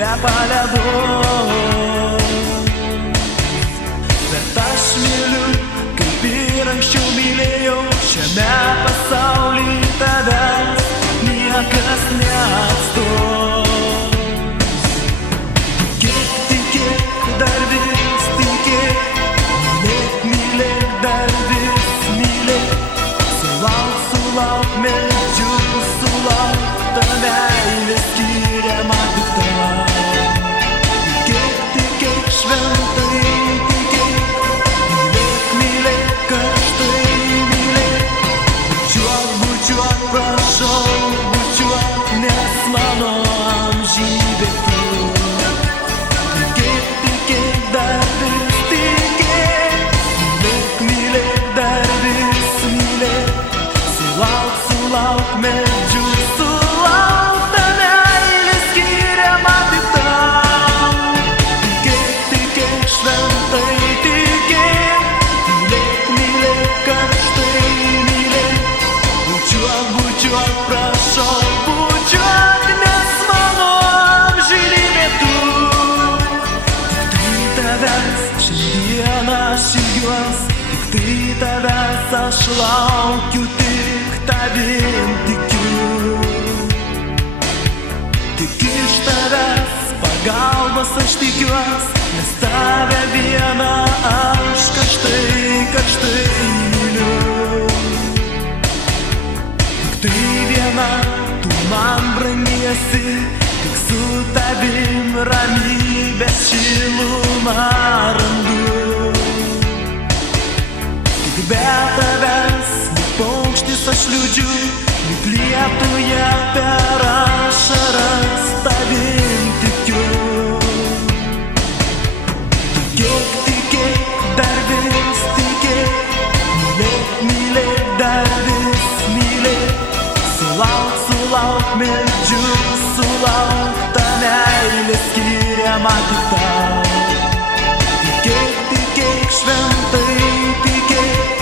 be paledos. Bet aš myliu, kaip ir anksčiau mylėjau, šiame pasaulyje tavęs niekas neatstos. Tikėk, dar vis tikėk, mylėk, dar vis mylėk. Sulauk, meldžiu, sulauk, ta meilė skiriama tik tau. Tikėk, šventai tikėk, mylėk, karštai mylėk. Bučiuok, prašau, bučiuok, nes mano amžinybė tu. Tikėk, dar vis tikėk, mylėk, dar vis mylėk. Sulauk, meldžiu, sulauk, ta meilė skiriama tik tau. Tikėk, šventai tikėk, mylėk, karštai mylėk. Bučiuok, prašau, bučiuok, nes mano amžinybė tu. Tik tai tavęs šiandieną aš ilgiuos, tik tai tavęs aš laukiu, tik tavim tikiu. Tik iš tavęs pagalbos aš tikiuos, nes tave vieną aš karštai myliu. Tik tai viena tu man brangiesi, tik su tavim ramybės šilumą randu. Tik be tavęs paukštis aš liūdžiu, lyg lietuje per ašaras tavim tikiu. Tikėk, dar vis tikėk, mylėk, dar vis mylėk. Sulauk, meldžiu, sulauk, ta meilė skiriama tik tau. Tikėk, šventai tikėk,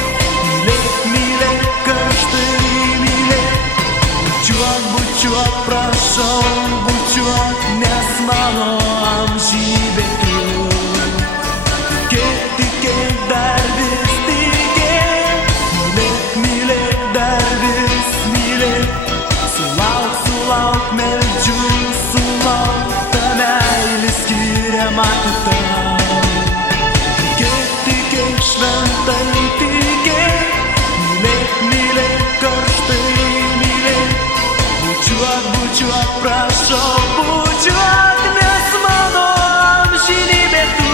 mylėk, karštai mylėk. Bučiuok, prašau, bučiuok, nes mano amžinybė tu. Tikėk, dar vis tikėk, mylėk, dar vis mylėk. Sulauk, meldžiu, sulauk, ta meilė skiriama tik tau. Tikėk, šventai tikėk, mylėk, karštai mylėk. Bučiuok, prašau, bučiuok, nes mano amžinybė tu.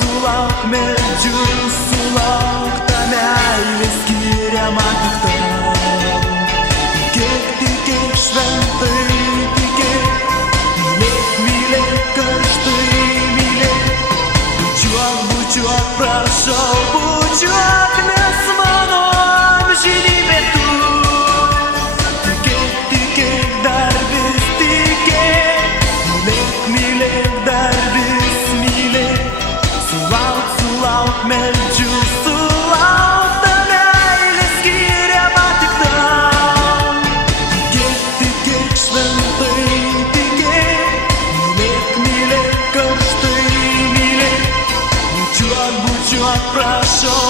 Sulauk, meldžiu, sulauk, ta meilė skiriama tik tau. Tikėk, šventai tikėk, mylėk, karštai mylėk. Bučiuok, prašau, bučiuok, nes mano amžinybė tu. Tikėk, dar vis tikėk, mylėk, dar vis mylėk. Sulauk, meldžiu, sulauk, ta meilė skiriama tik tau. Tikėk, šventai tikėk, mylėk, karštai mylėk. Bučiuok, prašau,